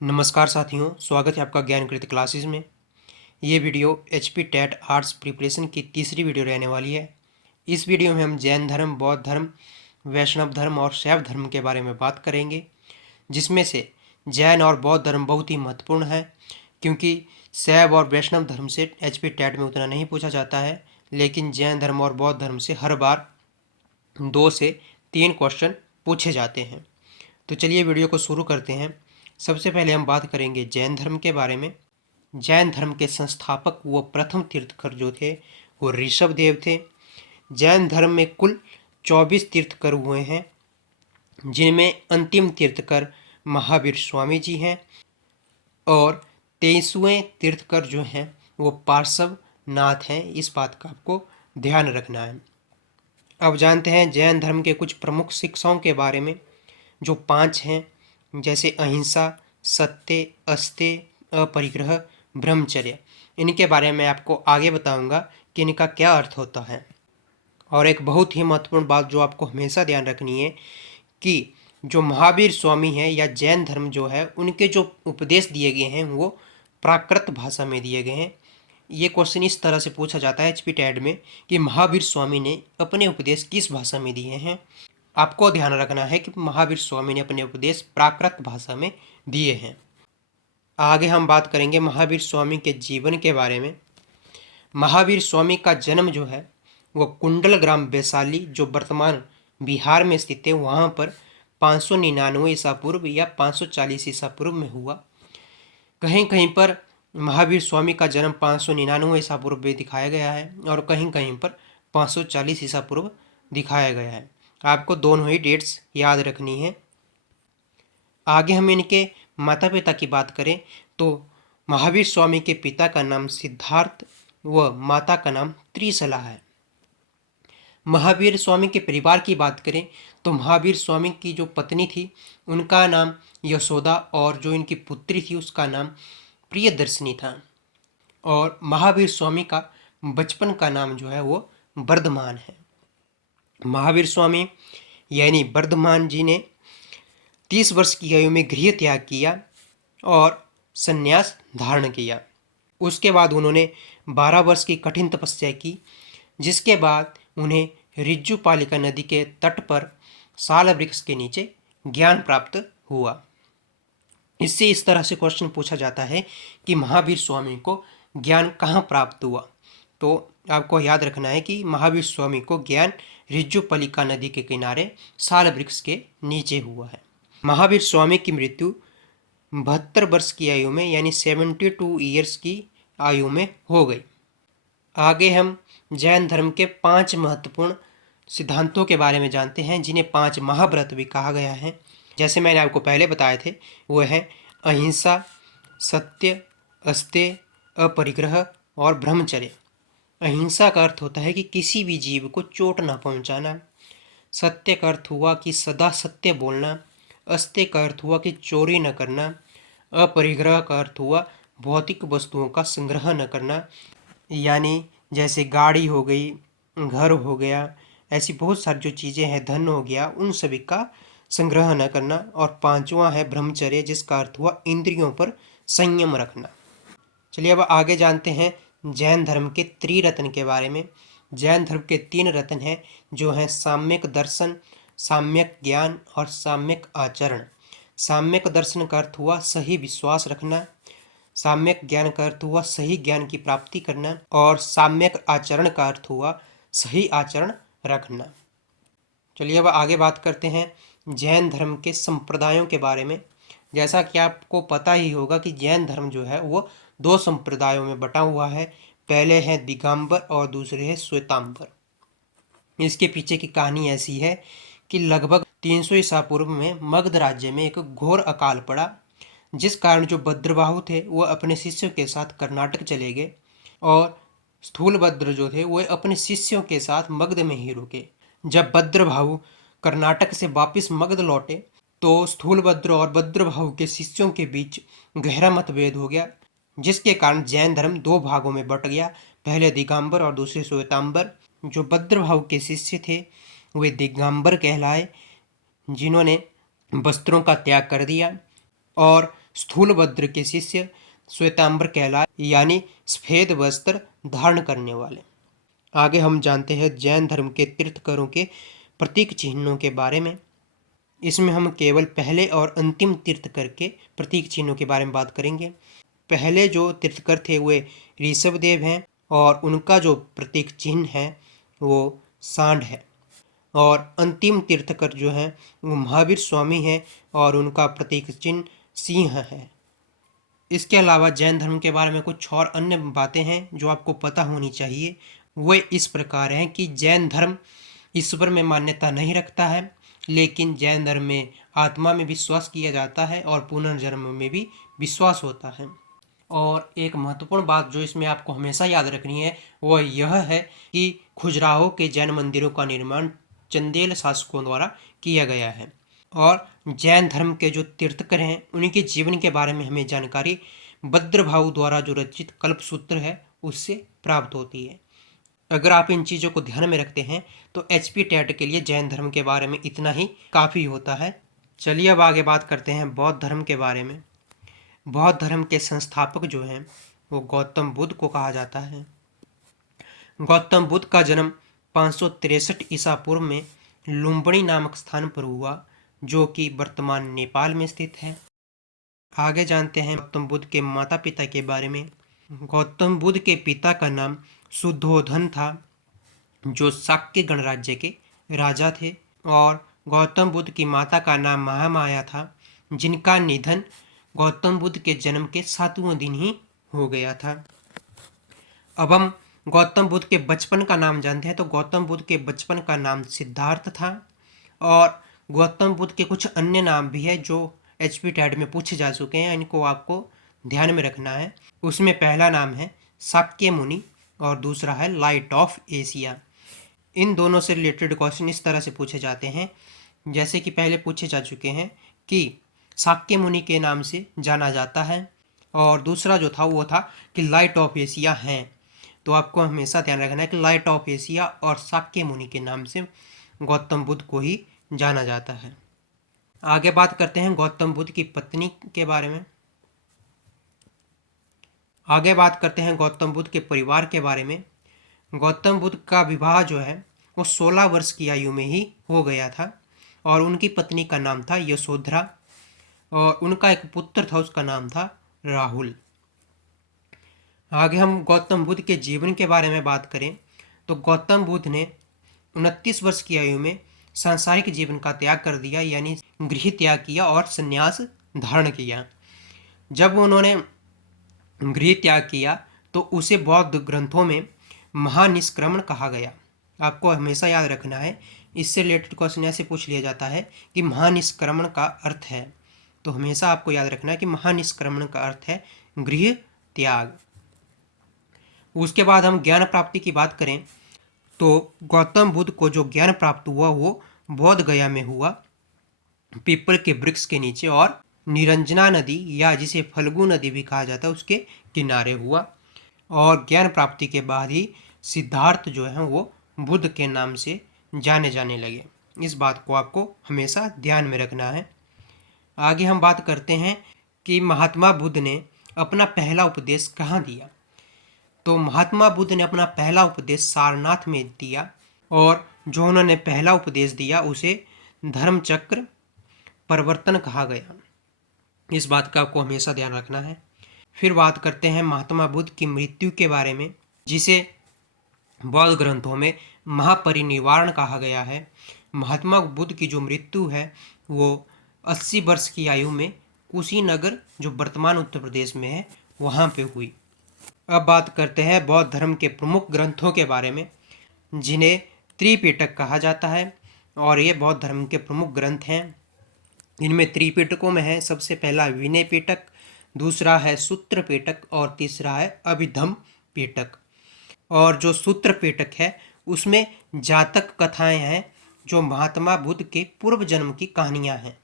नमस्कार साथियों, स्वागत है आपका ज्ञानकृत क्लासेस में। ये video HP TET arts preparation की तीसरी वीडियो रहने वाली है। इस वीडियो में हम जैन धर्म, बौद्ध धर्म, वैष्णव धर्म और शैव धर्म के बारे में बात करेंगे, जिसमें से जैन और बौद्ध धर्म बहुत ही महत्वपूर्ण है, क्योंकि शैव और वैष्णव धर्म से एचपी टेट में उतना नहीं पूछा जाता है, लेकिन जैन धर्म और बौद्ध धर्म से हर बार 2 से 3 क्वेश्चन पूछे जाते हैं। तो चलिए वीडियो को शुरू करते हैं। सबसे पहले हम बात करेंगे जैन धर्म के बारे में। जैन धर्म के संस्थापक व प्रथम तीर्थकर जो थे वो ऋषभ देव थे। जैन धर्म में कुल 24 तीर्थकर हुए हैं, जिनमें अंतिम तीर्थकर महावीर स्वामी जी हैं और 23वें तीर्थकर जो हैं वो पार्श्व नाथ हैं। इस बात का आपको ध्यान रखना है। अब जानते हैं जैन धर्म के कुछ प्रमुख शिक्षाओं के बारे में, जो 5 हैं, जैसे अहिंसा, सत्य, अस्तेय, अपरिग्रह, ब्रह्मचर्य। इनके बारे में आपको आगे बताऊंगा कि इनका क्या अर्थ होता है। और एक बहुत ही महत्वपूर्ण बात जो आपको हमेशा ध्यान रखनी है कि जो महावीर स्वामी हैं या जैन धर्म जो है, उनके जो उपदेश दिए गए हैं वो प्राकृत भाषा में दिए गए हैं। ये क्वेश्चन इस तरह से पूछा जाता है एचपी टेट में कि महावीर स्वामी ने अपने उपदेश किस भाषा में दिए हैं। आपको ध्यान रखना है कि महावीर स्वामी ने अपने उपदेश प्राकृत भाषा में दिए हैं। आगे हम बात करेंगे महावीर स्वामी के जीवन के बारे में। महावीर स्वामी का जन्म जो है वो कुंडल ग्राम वैशाली, जो वर्तमान बिहार में स्थित है, वहाँ पर 599 ईसा पूर्व या 540 ईसा पूर्व में हुआ। कहीं कहीं पर महावीर स्वामी का जन्म 599 ईसा पूर्व में दिखाया गया है और कहीं कहीं पर 540 ईसा पूर्व दिखाया गया है। आपको दोनों ही डेट्स याद रखनी है। आगे हम इनके माता पिता की बात करें तो महावीर स्वामी के पिता का नाम सिद्धार्थ व माता का नाम त्रिशला है। महावीर स्वामी के परिवार की बात करें तो महावीर स्वामी की जो पत्नी थी उनका नाम यशोदा और जो इनकी पुत्री थी उसका नाम प्रियदर्शिनी था। और महावीर स्वामी का बचपन का नाम जो है वो वर्धमान है। महावीर स्वामी यानी वर्धमान जी ने 30 वर्ष की आयु में गृह त्याग किया और संन्यास धारण किया। उसके बाद उन्होंने 12 वर्ष की कठिन तपस्या की, जिसके बाद उन्हें रिज्जुपालिका नदी के तट पर साल वृक्ष के नीचे ज्ञान प्राप्त हुआ। इससे इस तरह से क्वेश्चन पूछा जाता है कि महावीर स्वामी को ज्ञान कहाँ प्राप्त हुआ। तो आपको याद रखना है कि महावीर स्वामी को ज्ञान रिज्जुपालिका नदी के किनारे साल वृक्ष के नीचे हुआ है। महावीर स्वामी की मृत्यु 72 वर्ष की आयु में यानी 72 ईयर्स की आयु में हो गई। आगे हम जैन धर्म के 5 महत्वपूर्ण सिद्धांतों के बारे में जानते हैं, जिन्हें 5 महाव्रत भी कहा गया है। जैसे मैंने आपको पहले बताए थे, वो है अहिंसा, सत्य, अस्तेय, अपरिग्रह और ब्रह्मचर्य। अहिंसा का अर्थ होता है कि किसी भी जीव को चोट न पहुंचाना। सत्य का अर्थ हुआ कि सदा सत्य बोलना। अस्तेय का अर्थ हुआ कि चोरी न करना। अपरिग्रह का अर्थ हुआ भौतिक वस्तुओं का संग्रह न करना, यानी जैसे गाड़ी हो गई, घर हो गया, ऐसी बहुत सारी जो चीज़ें हैं, धन हो गया, उन सभी का संग्रह न करना। और 5वां है ब्रह्मचर्य, जिसका अर्थ हुआ इंद्रियों पर संयम रखना। चलिए अब आगे जानते हैं जैन धर्म के त्रिरत्न के बारे में। जैन धर्म के 3 रत्न हैं, जो हैं साम्यक दर्शन, साम्यक ज्ञान और साम्यक आचरण। साम्यक दर्शन का अर्थ हुआ सही विश्वास रखना, साम्यक ज्ञान का अर्थ हुआ सही ज्ञान की प्राप्ति करना और साम्यक आचरण का अर्थ हुआ सही आचरण रखना। चलिए अब आगे बात करते हैं जैन धर्म के संप्रदायों के बारे में। जैसा कि आपको पता ही होगा कि जैन धर्म जो है वो 2 संप्रदायों में बटा हुआ है। पहले है दिगंबर और दूसरे है श्वेतांबर। इसके पीछे की कहानी ऐसी है कि लगभग 300 ईसा पूर्व में मगध राज्य में एक घोर अकाल पड़ा, जिस कारण जो भद्रबाहु थे वो अपने शिष्यों के साथ कर्नाटक चले गए और स्थूलभद्र जो थे वो अपने शिष्यों के साथ मगध में ही रुके। जब भद्रबाहु कर्नाटक से वापस मगध लौटे तो स्थूलभद्र और भद्रबाहु के शिष्यों के बीच गहरा मतभेद हो गया, जिसके कारण जैन धर्म 2 भागों में बट गया। पहले दिगंबर और दूसरे श्वेतांबर। जो भद्रबाहु के शिष्य थे वे दिगंबर कहलाए, जिन्होंने वस्त्रों का त्याग कर दिया, और स्थूलभद्र के शिष्य श्वेतांबर कहलाए, यानी सफेद वस्त्र धारण करने वाले। आगे हम जानते हैं जैन धर्म के तीर्थंकरों के प्रतीक चिन्हों के बारे में। इसमें हम केवल पहले और अंतिम तीर्थंकर के प्रतीक चिन्हों के बारे में बात करेंगे। पहले जो तीर्थंकर थे वे ऋषभदेव हैं और उनका जो प्रतीक चिन्ह है वो सांड है। और अंतिम तीर्थंकर जो हैं वो महावीर स्वामी हैं और उनका प्रतीक चिन्ह सिंह है। इसके अलावा जैन धर्म के बारे में कुछ और अन्य बातें हैं जो आपको पता होनी चाहिए। वे इस प्रकार हैं कि जैन धर्म ईश्वर में मान्यता नहीं रखता है, लेकिन जैन धर्म में आत्मा में विश्वास किया जाता है और पुनर्जन्म में भी विश्वास होता है। और एक महत्वपूर्ण बात जो इसमें आपको हमेशा याद रखनी है वह यह है कि खजुराहो के जैन मंदिरों का निर्माण चंदेल शासकों द्वारा किया गया है। और जैन धर्म के जो तीर्थंकर हैं उनके जीवन के बारे में हमें जानकारी भद्रभाऊ द्वारा जो रचित कल्पसूत्र है उससे प्राप्त होती है। अगर आप इन चीज़ों को ध्यान में रखते हैं तो HP टेट के लिए जैन धर्म के बारे में इतना ही काफ़ी होता है। चलिए अब आगे बात करते हैं बौद्ध धर्म के बारे में। बौद्ध धर्म के संस्थापक जो हैं वो गौतम बुद्ध को कहा जाता है। गौतम बुद्ध का जन्म 563 ईसा पूर्व में लुम्बिनी नामक स्थान पर हुआ, जो कि वर्तमान नेपाल में स्थित है। आगे जानते हैं गौतम बुद्ध के माता पिता के बारे में। गौतम बुद्ध के पिता का नाम शुद्धोधन था, जो शाक्य गणराज्य के राजा थे। और गौतम बुद्ध की माता का नाम महामाया था, जिनका निधन गौतम बुद्ध के जन्म के 7वें दिन ही हो गया था। अब हम गौतम बुद्ध के बचपन का नाम जानते हैं। तो गौतम बुद्ध के बचपन का नाम सिद्धार्थ था। और गौतम बुद्ध के कुछ अन्य नाम भी है जो HP टेट में पूछे जा चुके हैं, इनको आपको ध्यान में रखना है। उसमें पहला नाम है शाक्य मुनि और दूसरा है लाइट ऑफ एशिया। इन दोनों से रिलेटेड क्वेश्चन इस तरह से पूछे जाते हैं, जैसे कि पहले पूछे जा चुके हैं कि शाक्य मुनि के नाम से जाना जाता है, और दूसरा जो था वो था कि लाइट ऑफ एशिया हैं। तो आपको हमेशा ध्यान रखना है कि लाइट ऑफ एशिया और शाक्य मुनि के नाम से गौतम बुद्ध को ही जाना जाता है। आगे बात करते हैं गौतम बुद्ध की पत्नी के बारे में। आगे बात करते हैं गौतम बुद्ध के परिवार के बारे में। गौतम बुद्ध का विवाह जो है वो 16 वर्ष की आयु में ही हो गया था, और उनकी पत्नी का नाम था यशोधरा, और उनका एक पुत्र था, उसका नाम था राहुल। आगे हम गौतम बुद्ध के जीवन के बारे में बात करें तो गौतम बुद्ध ने 29 वर्ष की आयु में सांसारिक जीवन का त्याग कर दिया, यानी गृह त्याग किया और संन्यास धारण किया। जब उन्होंने गृह त्याग किया तो उसे बौद्ध ग्रंथों में महानिष्क्रमण कहा गया। आपको हमेशा याद रखना है, इससे रिलेटेड क्वेश्चन ऐसे पूछ लिया जाता है कि महानिष्क्रमण का अर्थ है। तो हमेशा आपको याद रखना है कि महानिष्क्रमण का अर्थ है गृह त्याग। उसके बाद हम ज्ञान प्राप्ति की बात करें तो गौतम बुद्ध को जो ज्ञान प्राप्त हुआ वो बोध गया में हुआ, पीपल के वृक्ष के नीचे और निरंजना नदी या जिसे फल्गु नदी भी कहा जाता है उसके किनारे हुआ। और ज्ञान प्राप्ति के बाद ही सिद्धार्थ जो है वो बुद्ध के नाम से जाने जाने लगे। इस बात को आपको हमेशा ध्यान में रखना है। आगे हम बात करते हैं कि महात्मा बुद्ध ने अपना पहला उपदेश कहाँ दिया। तो महात्मा बुद्ध ने अपना पहला उपदेश सारनाथ में दिया, और जो उन्होंने पहला उपदेश दिया उसे धर्मचक्र परिवर्तन कहा गया। इस बात का आपको हमेशा ध्यान रखना है। फिर बात करते हैं महात्मा बुद्ध की मृत्यु के बारे में, जिसे बौद्ध ग्रंथों में महापरिनिर्वाण कहा गया है। महात्मा बुद्ध की जो मृत्यु है वो 80 वर्ष की आयु में कुशीनगर, जो वर्तमान उत्तर प्रदेश में है, वहाँ पे हुई। अब बात करते हैं बौद्ध धर्म के प्रमुख ग्रंथों के बारे में, जिन्हें त्रिपिटक कहा जाता है, और ये बौद्ध धर्म के प्रमुख ग्रंथ हैं। इनमें त्रिपिटकों में है सबसे पहला विनय पिटक, दूसरा है सूत्र पिटक और तीसरा है अभिधम्म पिटक। और जो सूत्र पिटक है उसमें जातक कथाएं हैं, जो महात्मा बुद्ध के पूर्व जन्म की कहानियां हैं।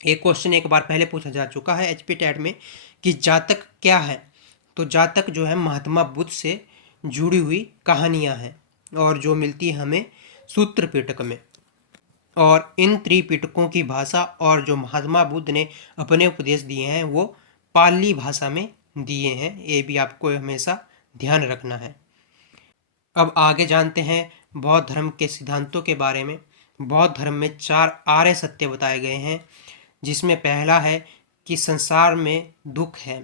एक क्वेश्चन एक बार पहले पूछा जा चुका है HP टेट में कि जातक क्या है। तो जातक जो है महात्मा बुद्ध से जुड़ी हुई कहानियां हैं, और जो मिलती है हमें सूत्र पिटक में। और इन त्रिपिटकों की भाषा और जो महात्मा बुद्ध ने अपने उपदेश दिए हैं वो पाली भाषा में दिए हैं। ये भी आपको हमेशा ध्यान रखना है। अब आगे जानते हैं बौद्ध धर्म के सिद्धांतों के बारे में। बौद्ध धर्म में 4 आर्य सत्य बताए गए हैं, जिसमें पहला है कि संसार में दुख है।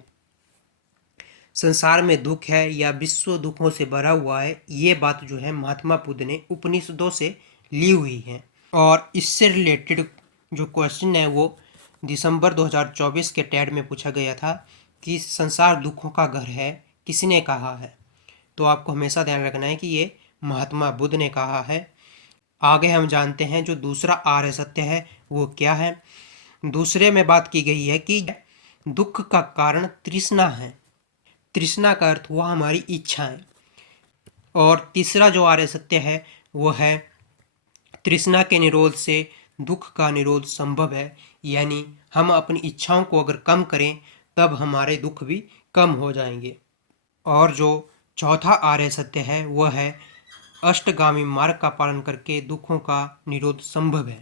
संसार में दुख है या विश्व दुखों से भरा हुआ है, ये बात जो है महात्मा बुद्ध ने उपनिषदों से ली हुई है। और इससे रिलेटेड जो क्वेश्चन है वो दिसंबर 2024 के टेड में पूछा गया था कि संसार दुखों का घर है, किसने कहा है। तो आपको हमेशा ध्यान रखना है कि ये महात्मा बुद्ध ने कहा है। आगे हम जानते हैं जो दूसरा आर्य सत्य है वो क्या है। दूसरे में बात की गई है कि दुख का कारण तृष्णा है। तृष्णा का अर्थ हुआ हमारी इच्छाएं। और तीसरा जो आर्य सत्य है वो है तृष्णा के निरोध से दुख का निरोध संभव है, यानी हम अपनी इच्छाओं को अगर कम करें तब हमारे दुख भी कम हो जाएंगे। और जो चौथा आर्य सत्य है वह है अष्टगामी मार्ग का पालन करके दुखों का निरोध संभव है।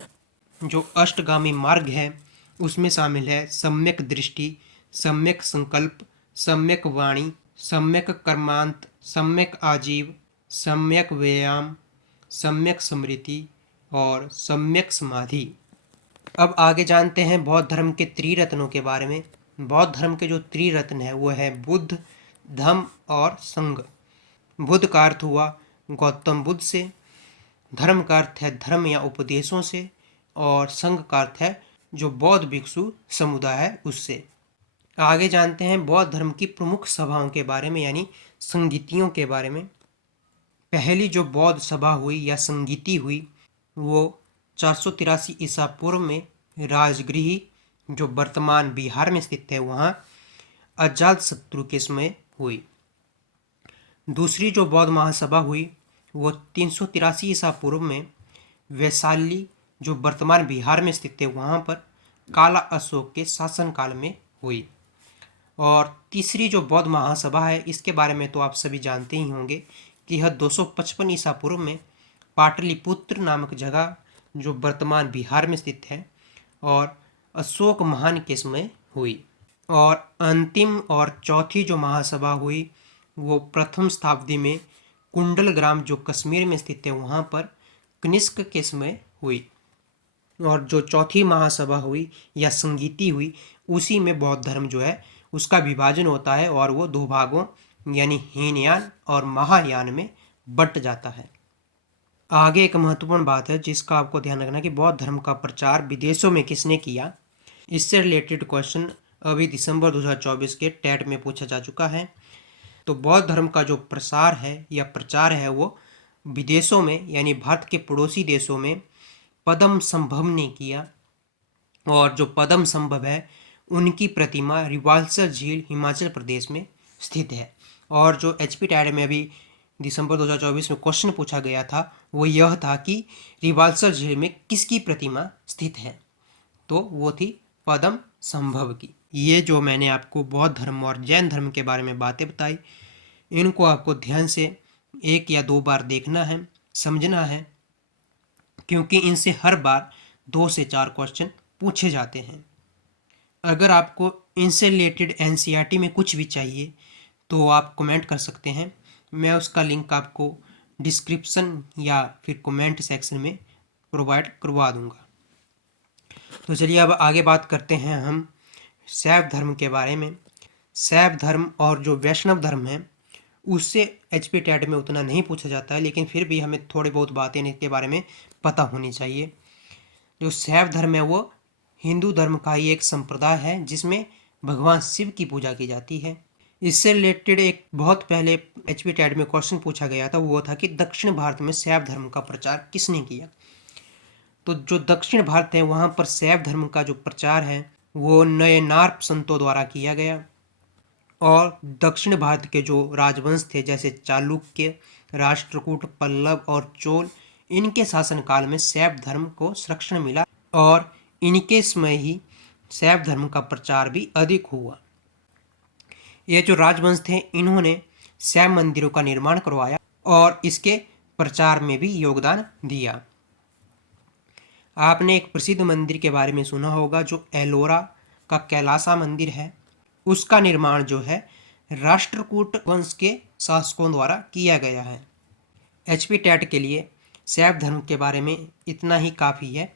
जो अष्टगामी मार्ग है उसमें शामिल है सम्यक दृष्टि, सम्यक संकल्प, सम्यक वाणी, सम्यक कर्मांत, सम्यक आजीव, सम्यक व्यायाम, सम्यक स्मृति और सम्यक समाधि। अब आगे जानते हैं बौद्ध धर्म के त्रिरत्नों के बारे में। बौद्ध धर्म के जो त्रिरत्न है वो है बुद्ध, धम्म और संघ। बुद्ध का अर्थ हुआ गौतम बुद्ध से, धर्म का अर्थ है धर्म या उपदेशों से, और संघ का अर्थ है जो बौद्ध भिक्षु समुदाय है उससे। आगे जानते हैं बौद्ध धर्म की प्रमुख सभाओं के बारे में, यानी संगीतियों के बारे में। पहली जो बौद्ध सभा हुई या संगीति हुई वो 483 ईसा पूर्व में राजगृह जो वर्तमान बिहार में स्थित है वहाँ अजातशत्रु के समय हुई। दूसरी जो बौद्ध महासभा हुई वो 383 ईसा पूर्व में वैशाली जो वर्तमान बिहार में स्थित है वहाँ पर काला अशोक के शासनकाल में हुई। और तीसरी जो बौद्ध महासभा है इसके बारे में तो आप सभी जानते ही होंगे कि यह 255 ईसा पूर्व में पाटलिपुत्र नामक जगह जो वर्तमान बिहार में स्थित है और अशोक महान के समय हुई। और अंतिम और चौथी जो महासभा हुई वो प्रथम शताब्दी में कुंडल ग्राम जो कश्मीर में स्थित है वहाँ पर कनिष्क के समय हुई। और जो चौथी महासभा हुई या संगीति हुई उसी में बौद्ध धर्म जो है उसका विभाजन होता है और वो 2 भागों यानी हीनयान और महायान में बंट जाता है। आगे एक महत्वपूर्ण बात है जिसका आपको ध्यान रखना कि बौद्ध धर्म का प्रचार विदेशों में किसने किया। इससे रिलेटेड क्वेश्चन अभी दिसंबर 2024 के टेट में पूछा जा चुका है। तो बौद्ध धर्म का जो प्रसार है या प्रचार है वो विदेशों में यानी भारत के पड़ोसी देशों में पद्म संभव ने किया। और जो पद्म संभव है उनकी प्रतिमा रिवाल्सर झील हिमाचल प्रदेश में स्थित है। और जो एचपी टेट में अभी दिसंबर 2024 में क्वेश्चन पूछा गया था वो यह था कि रिवाल्सर झील में किसकी प्रतिमा स्थित है, तो वो थी पद्म संभव की। ये जो मैंने आपको बौद्ध धर्म और जैन धर्म के बारे में बातें बताई इनको आपको ध्यान से 1 या 2 बार देखना है, समझना है, क्योंकि इनसे हर बार 2 से 4 क्वेश्चन पूछे जाते हैं। अगर आपको इनसे रिलेटेड एनसीईआरटी में कुछ भी चाहिए तो आप कमेंट कर सकते हैं, मैं उसका लिंक आपको डिस्क्रिप्शन या फिर कमेंट सेक्शन में प्रोवाइड करवा दूंगा। तो चलिए अब आगे बात करते हैं हम शैव धर्म के बारे में। शैव धर्म और जो वैष्णव धर्म है उससे एचपी टेट में उतना नहीं पूछा जाता है, लेकिन फिर भी हमें थोड़ी बहुत बातें इनके बारे में पता होनी चाहिए। जो शैव धर्म है वो हिंदू धर्म का ही एक संप्रदाय है जिसमें भगवान शिव की पूजा की जाती है। इससे रिलेटेड एक बहुत पहले एचपी टेट में क्वेश्चन पूछा गया था, वो था कि दक्षिण भारत में शैव धर्म का प्रचार किसने किया। तो जो दक्षिण भारत है वहाँ पर शैव धर्म का जो प्रचार है वो नयनार संतों द्वारा किया गया। और दक्षिण भारत के जो राजवंश थे जैसे चालुक्य, राष्ट्रकूट, पल्लव और चोल, इनके शासनकाल में शैव धर्म को संरक्षण मिला और इनके समय ही शैव धर्म का प्रचार भी अधिक हुआ। ये जो राजवंश थे इन्होंने शैव मंदिरों का निर्माण करवाया और इसके प्रचार में भी योगदान दिया। आपने एक प्रसिद्ध मंदिर के बारे में सुना होगा जो एलोरा का कैलासा मंदिर है। उसका निर्माण जो है राष्ट्रकूट वंश के शासकों द्वारा किया गया है। एचपी टेट के लिए शैव धर्म के बारे में इतना ही काफ़ी है।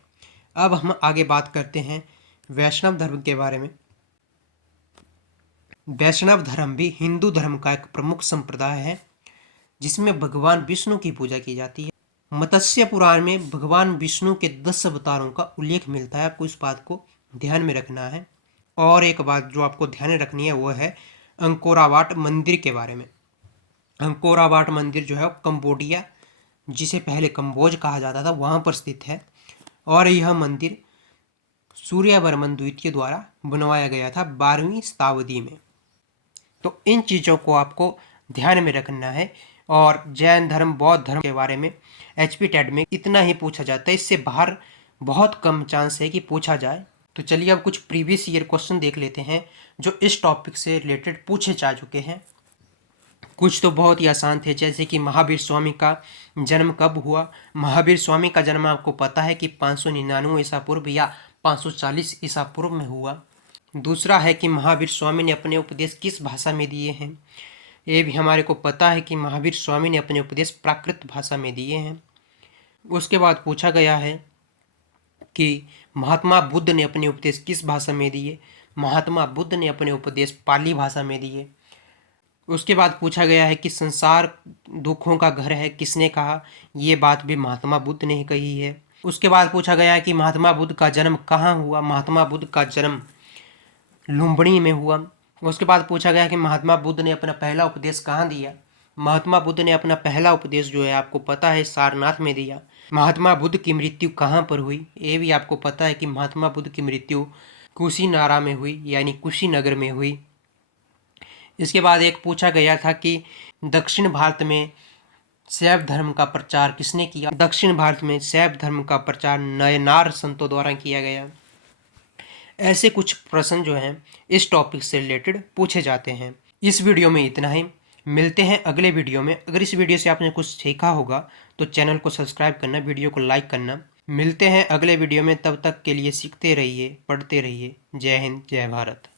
अब हम आगे बात करते हैं वैष्णव धर्म के बारे में। वैष्णव धर्म भी हिंदू धर्म का एक प्रमुख संप्रदाय है जिसमें भगवान विष्णु की पूजा की जाती है। मत्स्य पुराण में भगवान विष्णु के 10 अवतारों का उल्लेख मिलता है, आपको इस बात को ध्यान में रखना है। और एक बात जो आपको ध्यान में रखनी है वो है अंकोरावाट मंदिर के बारे में। अंकोरावाट मंदिर जो है कंबोडिया, जिसे पहले कंबोज कहा जाता था, वहाँ पर स्थित है। और यह मंदिर सूर्यवर्मन द्वितीय द्वारा बनवाया गया था 12वीं शताब्दी में। तो इन चीज़ों को आपको ध्यान में रखना है। और जैन धर्म बौद्ध धर्म के बारे में एचपी टेट में इतना ही पूछा जाता है, इससे बाहर बहुत कम चांस है कि पूछा जाए। तो चलिए अब कुछ प्रीवियस ईयर क्वेश्चन देख लेते हैं जो इस टॉपिक से रिलेटेड पूछे जा चुके हैं। कुछ तो बहुत ही आसान थे, जैसे कि महावीर स्वामी का जन्म कब हुआ। महावीर स्वामी का जन्म आपको पता है कि 599 ईसा पूर्व या 540 ईसा पूर्व में हुआ। दूसरा है कि महावीर स्वामी ने अपने उपदेश किस भाषा में दिए हैं। ये भी हमारे को पता है कि महावीर स्वामी ने अपने उपदेश प्राकृत भाषा में दिए हैं। उसके बाद पूछा गया है कि महात्मा बुद्ध ने अपने उपदेश किस भाषा में दिए। महात्मा बुद्ध ने अपने उपदेश पाली भाषा में दिए। उसके बाद पूछा गया है कि संसार दुखों का घर है, किसने कहा। ये बात भी महात्मा बुद्ध ने ही कही है। उसके बाद पूछा गया है कि महात्मा बुद्ध का जन्म कहाँ हुआ। महात्मा बुद्ध का जन्म लुम्बिनी में हुआ। उसके बाद पूछा गया कि महात्मा बुद्ध ने अपना पहला उपदेश कहाँ दिया। महात्मा बुद्ध ने अपना पहला उपदेश जो है आपको पता है सारनाथ में दिया। महात्मा बुद्ध की मृत्यु कहाँ पर हुई, ये भी आपको पता है कि महात्मा बुद्ध की मृत्यु कुशीनारा में हुई, यानी कुशीनगर में हुई। इसके बाद एक पूछा गया था कि दक्षिण भारत में शैव धर्म का प्रचार किसने किया। दक्षिण भारत में शैव धर्म का प्रचार नयनार संतों द्वारा किया गया। ऐसे कुछ प्रश्न जो हैं इस टॉपिक से रिलेटेड पूछे जाते हैं। इस वीडियो में इतना ही, मिलते हैं अगले वीडियो में। अगर इस वीडियो से आपने कुछ सीखा होगा तो चैनल को सब्सक्राइब करना, वीडियो को लाइक करना। मिलते हैं अगले वीडियो में, तब तक के लिए सीखते रहिए, पढ़ते रहिए। जय हिंद, जय भारत।